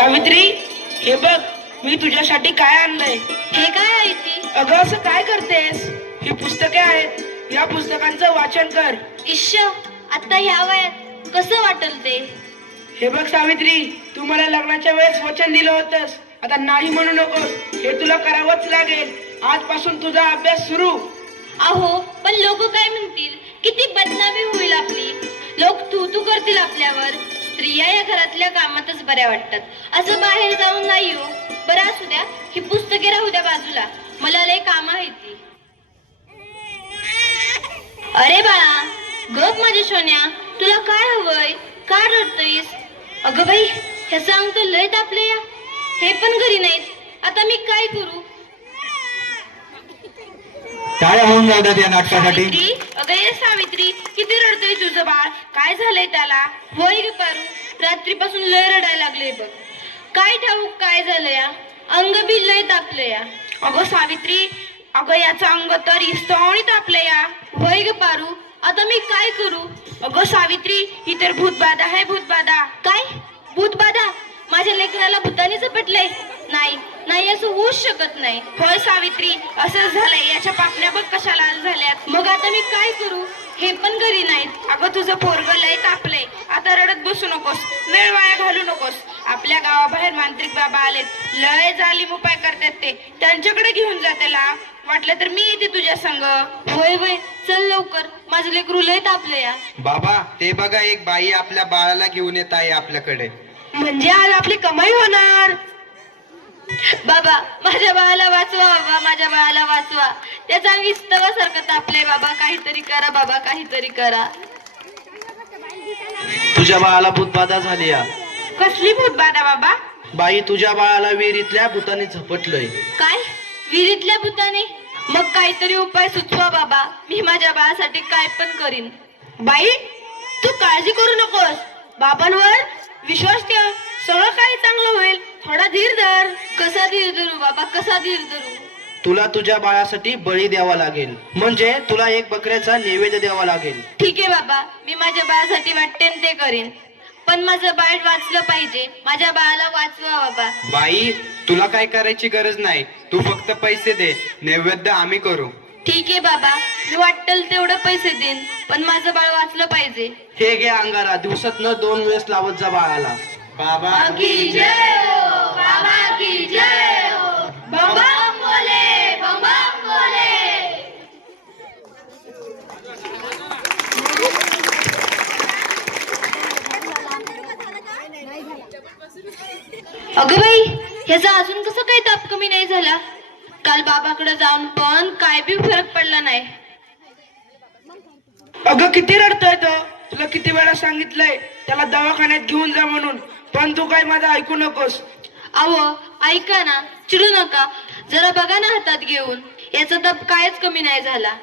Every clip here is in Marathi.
सावित्री हे बघ मी तुझ्यासाठी काय आणलंय हे काय आहे ती अगं असं काय करतेस ही पुस्तके आहेत या पुस्तकांचं वाचन कर इश्य आता ह्या वयात कसं वाटल ते हे बघ सावित्री तू मला लग्नाच्या वेळेस वचन दिलं होतंस आता नाही म्हणू नकोस हे तुला करावंच लागेल आजपासून तुझा अभ्यास सुरू अहो पण लोक काय म्हणतील किती बदनामी होईल आपली लोक तू तू करतील आपल्यावर या घरातल्या कामातच बऱ्या वाटतात असं बाहेर जाऊन नाही येऊ हो. बरं असू द्या ही पुस्तके राहू द्या बाजूला मला लय काम आहे ती अरे बाळा गप माझ्या सोन्या तुला काय हवंय काय रडतोयस अगं बाई हे सांग तर लय तापले या हे पण घरी नाहीत आता मी काय करू काय होऊन जाऊ द्या नाटकासाठी अगं सावित्री किती रडतोय तुझं बाळ काय झालंय त्याला होय ग पारू रात्रीपासून लय रडायला लागले बघ काय ठाऊक काय झालं या अंग बी लय तापलं या अगं सावित्री अगं याचं अंग तर इस्तवणी तापलं या वैग पारू आता मी काय करू अगं सावित्री ही तर भूतबाधा आहे भूतबाधा काय भूतबाधा माझ्या लेखनाला भूतानेच झपटलंय नाही नाही असं होऊच शकत नाही होय सावित्री असं झालंय याच्या पाकण्या बघ कशा लाल झाल्यात मग आता मी काय करू हे पण घरी नाहीत अगं तुझं पोरग लय तापलंय आता रडत बसू नकोस वेळ वाया घालू नकोस आपल्या गावाबाहेर मांत्रिक बाबा आलेत लय जालीम उपाय करतात ते त्यांच्याकडे घेऊन जा त्याला वाटलं तर मी येते तुझ्या संग होय वय चल लवकर माझं लेकरू लय तापले या बाबा ते बघा एक बाई आपल्या बाळाला घेऊन येत आहे आपल्याकडे म्हणजे आज आपली कमाई होणार बाबा माझ्या बाळाला वाचवा बाबा माझ्या बाळाला वाचवा त्याचा सरकत तापले बाबा काहीतरी करा बाबा काहीतरी करा तुझ्या बाळाला भूतबाधा झाली कसली भूतबाधा बाबा बाई तुझ्या बाळाला विहिरीतल्या भूताने झपटलंय काय विहिरीतल्या भूताने मग काहीतरी उपाय सुचवा बाबा मी माझ्या बाळासाठी काय पण करीन बाई तू काळजी करू नकोस बाबांवर विश्वास ठेव सगळं काही चांगलं होईल थोडा धीर धर कसा धीर धरू बाबा कसा धीर धरू तुला तुझ्या बाळासाठी बळी द्यावा लागेल म्हणजे तुला एक बकऱ्याचा नैवेद्य द्यावा लागेल ठीक आहे बाबा मी माझ्या बाळासाठी वाटतेन ते करीन पण माझं बाळ वाचलं पाहिजे माझ्या बाळाला वाचवा बाबा बाई तुला काय करायची गरज नाही तू फक्त पैसे दे नैवेद्य आम्ही करू ठीक आहे बाबा मी वाटल तेवढं पैसे देईन पण माझं बाळ वाचलं पाहिजे हे घे अंगारा दिवसात न दोन वेळेस लावत जा बाळाला बाबा की जय. हो. हो। अगं बाई ह्याचा अजून कसं काही ताप कमी नाही झाला काल बाबाकडे जाऊन पण काय बी फरक पडला नाही अगं किती रडतोय तो तुला किती वेळा सांगितलंय त्याला दवाखान्यात घेऊन जा म्हणून पण तू काय माझं ऐकू नकोस अहो ऐका ना चिडू नका जरा बघा ना हातात घेऊन याचा तप कायच कमी नाही झाला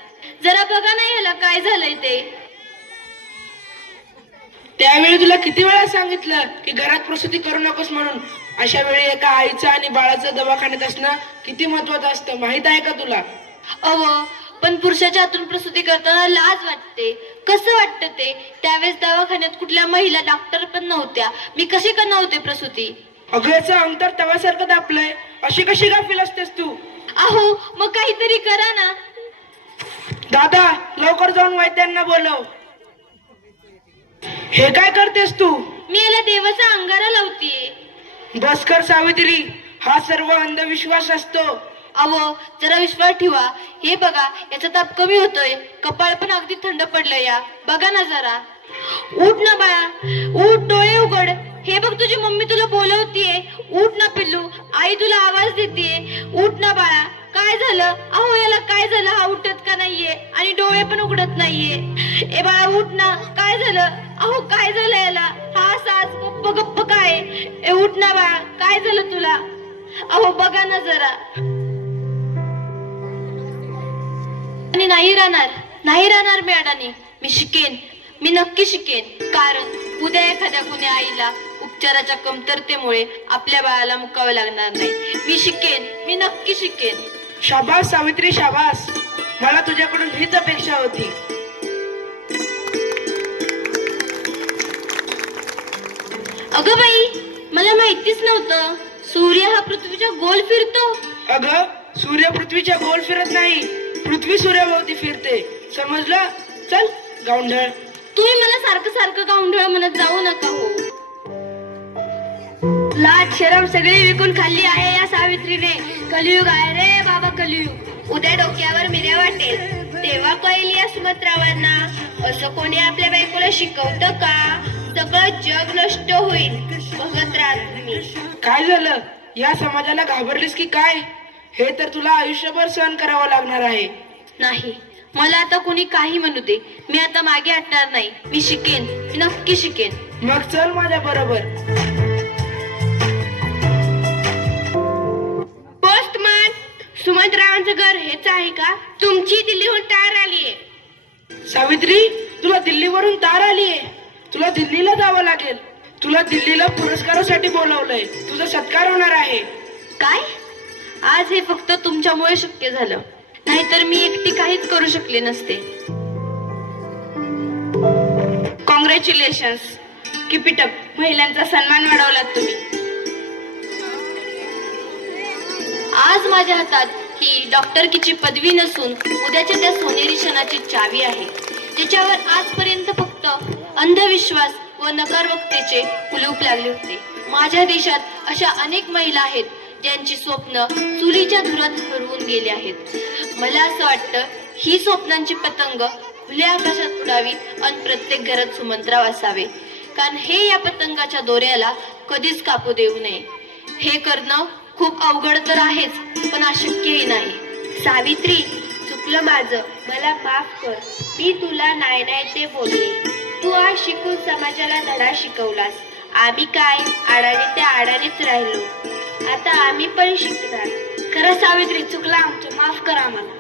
जरा बघा ना याला काय झालंय ते त्यावेळी तुला किती वेळा सांगितलं की घरात प्रसूती करू नकोस म्हणून अशा वेळी एका आईचं आणि बाळाचं दवाखान्यात असणं किती महत्वाचं असतं माहित आहे का तुला अव पण पुरुषाच्या हातून प्रसूती करताना लाज वाटते कसं वाटतं ते त्यावेळेस दवाखान्यात कुठल्या महिला डॉक्टर पण नव्हत्या मी कशी करणार होते प्रसूती अगं अंतर तव्यासारखं दापलंय अशी कशी गाफील असतेस तू अहो मग काहीतरी करा ना दादा लवकर जाऊन वैद्यांना बोलव हे काय करतेस तू मी याला देवाचा अंगारा लावते बसकर सावित्री हा सर्व अंधविश्वास असतो अहो जरा विश्वास ठेवा हे बघा याचा ताप कमी होतोय कपाळ पण अगदी थंड पडलं या बघा ना जरा उठ ना बाळा उठ हे बघ तुझी मम्मी तुला बोलवतीये उठ ना पिल्लू आई तुला आवाज देते उठ ना बाळा काय झालं अहो याला काय झालं हा उठत का नाहीये आणि डोळे पण उघडत नाहीये ए बाळा उठ ना काय झालं अहो काय झालं याला हा सास गप्प गप्प काय ए उठ ना बाळा काय झालं तुला अहो बघा ना जरा आणि नाही राहणार नाही राहणार मी अडाणी मी शिकेन मी नक्की शिकेन कारण उद्या एखाद्या गुन्हे आईला उपचाराच्या कमतरतेमुळे आपल्या बाळाला मुकावे लागणार नाही मी शिकेन मी नक्की शिकेन शाबास सावित्री शाबास मला तुझ्याकडून हीच अपेक्षा होती अगं बाई मला माहितीच नव्हतं सूर्य हा पृथ्वीच्या गोल फिरतो अग सूर्य पृथ्वीच्या गोल फिरत नाही पृथ्वी सूर्याभोवती फिरते समजलं चल गावंढळ तुम्ही मला सारखं सारखं गावंढळ म्हणत जाऊ नका हो लाज शरम सगळी विकून खाल्ली आहे या सावित्रीने कलियुग आहे रे बाबा कलियुग उद्या डोक्यावर मिऱ्या वाटेल तेव्हा पहिली या सुमत्रावांना असं कोणी आपल्या बायकोला शिकवतं का सगळं जग नष्ट होईल बघत राहा काय झालं या समाजाला घाबरलीस की काय हे तर तुला आयुष्यभर सहन करावं लागणार आहे नाही मला आता कोणी काही म्हणू दे मी आता मागे हटणार नाही मी शिकेन मी नक्की शिकेन मग चल माझ्या बरोबर माझं घर हेच आहे का तुमची दिल्लीहून तार आलीये सावित्री तुला दिल्लीवरून तार आलीये तुला दिल्लीला जावं लागेल तुला दिल्लीला पुरस्कारासाठी बोलावलंय तुझा सत्कार होणार आहे काय आज हे फक्त तुमच्यामुळे शक्य झालं नाहीतर मी एकटी काहीच करू शकले नसते कॉंग्रॅच्युलेशन्स किपिटप महिलांचा सन्मान वाढवलात तुम्ही आज माझ्या हातात ही डॉक्टरकीची पदवी नसून उद्याच्या त्या सोनेरी क्षणाची चावी आहे ज्याच्यावर आजपर्यंत फक्त अंधविश्वास व नकारवक्तेचे कुलूप लागले होते माझ्या देशात अशा अनेक महिला आहेत ज्यांची स्वप्न चुलीच्या धुरात हरवून गेली आहेत मला असं वाटतं ही स्वप्नांची पतंग खुल्या आकाशात उडावी आणि प्रत्येक घरात सुमंत्राव असावे कारण हे या पतंगाच्या दोऱ्याला कधीच कापू देऊ नये हे करणं खूप अवघड तर आहेच पण अशक्यही नाही सावित्री चुकलं माझं मला माफ कर मी तुला नाही नाही ते बोलले तू आज शिकून समाजाला धडा शिकवलास आम्ही काय आडाने त्या आडानेच राहिलो आता आम्ही पण शिकणार खरं सावित्री चुकला आमचं माफ करा आम्हाला